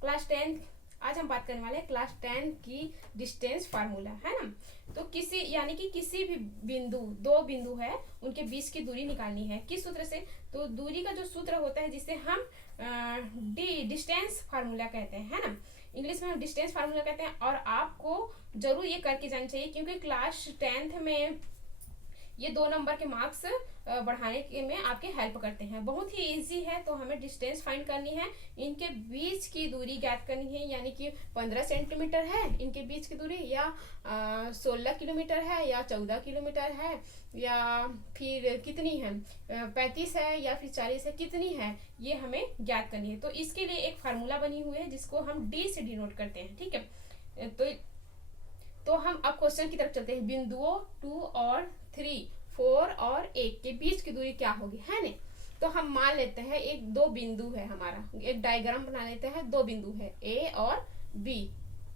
Class 10 आज हम बात करने वाले हैं क्लास 10 की डिस्टेंस फार्मूला, है ना। तो किसी यानी कि किसी भी बिंदु, दो बिंदु है, उनके बीच की दूरी निकालनी है। किस सूत्र से? तो दूरी का जो सूत्र होता है जिसे हम डिस्टेंस फार्मूला कहते हैं, है ना। इंग्लिश में हम डिस्टेंस फार्मूला कहते हैं। और आपको जरूर ये करके जाना चाहिए, क्योंकि क्लास 10th में ये 2 नंबर के मार्क्स बढ़ाने के में आपके हेल्प करते हैं। बहुत ही इजी है। तो हमें डिस्टेंस फाइंड करनी है, इनके बीच की दूरी ज्ञात करनी है। यानी कि 15 सेंटीमीटर है इनके बीच की दूरी, या 16 किलोमीटर है, या 14 किलोमीटर है, या फिर कितनी है, 35 है, या फिर 40 है, कितनी है, ये हमें ज्ञात करनी है। तो इसके लिए एक फार्मूला बनी हुई है जिसको हम डी से डिनोट करते हैं, ठीक है। तो हम अब क्वेश्चन की तरफ चलते हैं। बिंदुओं 2 और 3, 4 और 1 के बीच की दूरी क्या होगी, है ना। तो हम मान लेते हैं एक दो बिंदु है हमारा, एक डायग्राम बना लेते हैं। दो बिंदु है ए और बी,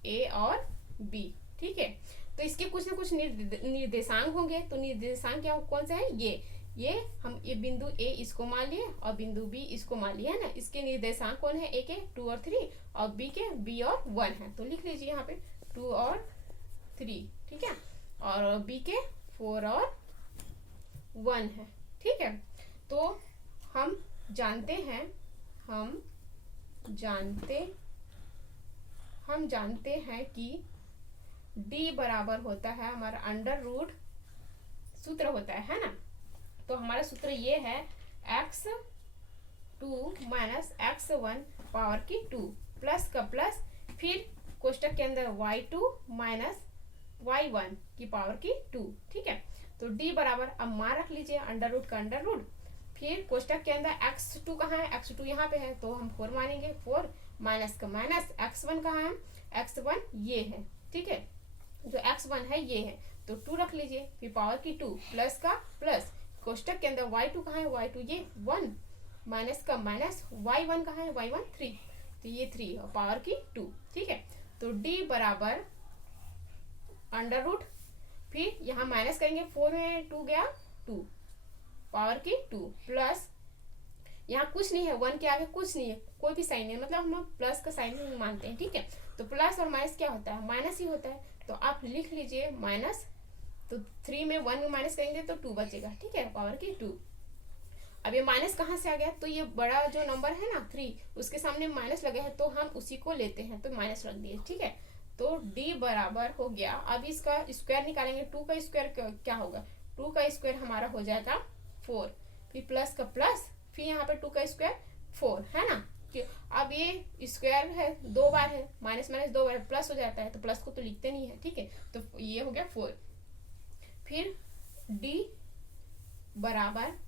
ए और बी, ठीक है। तो इसके कुछ ना कुछ निर्देशांक होंगे। तो निर्देशांक क्या कौन सा है? ये हम ये बिंदु ए इसको मान लिए और बिंदु बी इसको मान लिया, है ना। इसके निर्देशांक कौन है? ए के 2 और 3 और बी के बी और 1 है। तो लिख लीजिए यहाँ पे 2 और 3, ठीक है, और बी के 4 और 1 है, ठीक है। तो हम जानते हैं कि d बराबर होता है हमारा अंडर रूट, सूत्र होता है ना। तो हमारा सूत्र ये है x2 माइनस x1 पावर की 2 प्लस का प्लस, फिर कोष्टक के अंदर y2 माइनस y1 की पावर की 2, ठीक है। तो d बराबर, अब मान रख लीजिए अंडर रूट का अंडर रूट, फिर कोष्टक के अंदर x2 कहाँ है? x2 यहाँ पे है तो हम 4 मानेंगे, 4 माइनस का माइनस, x1 कहाँ है? x1 ये है, ठीक है, जो x1 है ये है, तो 2 रख लीजिए, फिर पावर की 2 प्लस का प्लस, कोष्टक के अंदर y2 कहाँ है? y2 ये 1 माइनस का माइनस, y1 कहाँ है? y1 3, तो ये 3 और पावर की 2, ठीक है। तो d बराबर अंडर रूट, फिर यहाँ माइनस करेंगे, 4 में 2 गया 2 पावर की 2 प्लस, यहाँ कुछ नहीं है, 1 के आगे कुछ नहीं है, कोई भी साइन नहीं, मतलब हम प्लस का साइन नहीं मानते हैं, ठीक है। तो प्लस और माइनस क्या होता है? माइनस ही होता है। तो आप लिख लीजिए माइनस, तो 3 में 1 में माइनस करेंगे तो 2 बचेगा, ठीक है, पावर की 2। अब ये माइनस कहाँ से आ गया? तो ये बड़ा जो नंबर है ना 3, उसके सामने माइनस लगा है तो हम उसी को लेते हैं, तो माइनस रख दिए, ठीक है। तो d बराबर हो गया, अब इसका स्क्वायर निकालेंगे, 2 का स्क्वायर क्या होगा? 2 का स्क्वायर हमारा हो जाएगा 4, फिर प्लस का प्लस, फिर यहाँ पे 2 का स्क्वायर 4, है ना। अब ये स्क्वायर है 2 बार है, माइनस माइनस 2 बार प्लस हो जाता है, तो प्लस को तो लिखते नहीं है, ठीक है। तो ये हो गया 4, फिर d बराबर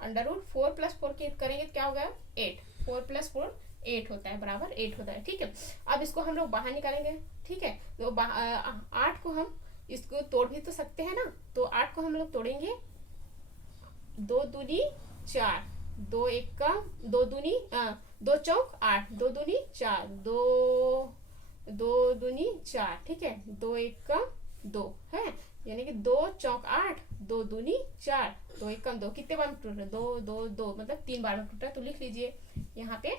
अंडर रूट 4 प्लस 4 के करेंगे तो क्या होगा? 8, 4 प्लस 4 8 होता है, बराबर 8 होता है, ठीक है। अब इसको हम लोग बाहर निकालेंगे, ठीक है। तो 8 को हम इसको तोड़ भी तो सकते हैं ना। तो 8 को हम लोग तोड़ेंगे, 2 दूनी 4, 2 एक का 2 दूनी 2 चौक 8, 2 दूनी 4, 2 दूनी 4, ठीक है, 2 एक का 2 है, यानी कि 2 चौक 8, 2 दूनी 4, 2 एक कम 2, कितने बार में टूट रहा है? 2 2 2, मतलब 3 बार में टूट रहा है। तो लिख लीजिए यहाँ पे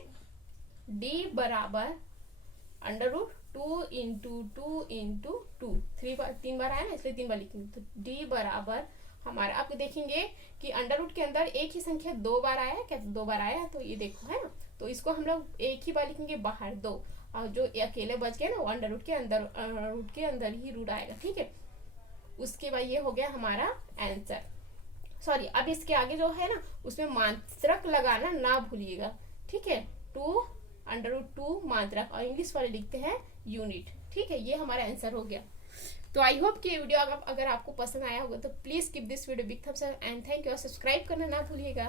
d बराबर अंडर रूट 2 इंटू 2 इंटू 2, 3 बार आया ना, इसलिए 3 बार लिखेंगे। तो d बराबर हमारा, आप देखेंगे कि अंडर रूट के अंदर एक ही संख्या 2 बार आया है क्या? 2 बार आया है, तो ये देखो, है ना। तो इसको हम लोग एक ही बार लिखेंगे बाहर 2, और जो अकेले बच गया ना वो अंडर रूट के अंदर ही रूट आएगा, ठीक है। उसके बाद ये हो गया हमारा आंसर। सॉरी, अब इसके आगे जो है ना उसमें मात्रक लगाना ना भूलिएगा, ठीक है। 2 अंडर रूट 2 मात्रक, और इंग्लिश वाले लिखते हैं यूनिट, ठीक है। ये हमारा आंसर हो गया। तो आई होप कि ये वीडियो अगर आपको पसंद आया होगा तो please give this video big thumbs up and thank you, और सब्सक्राइब करना ना भूलिएगा।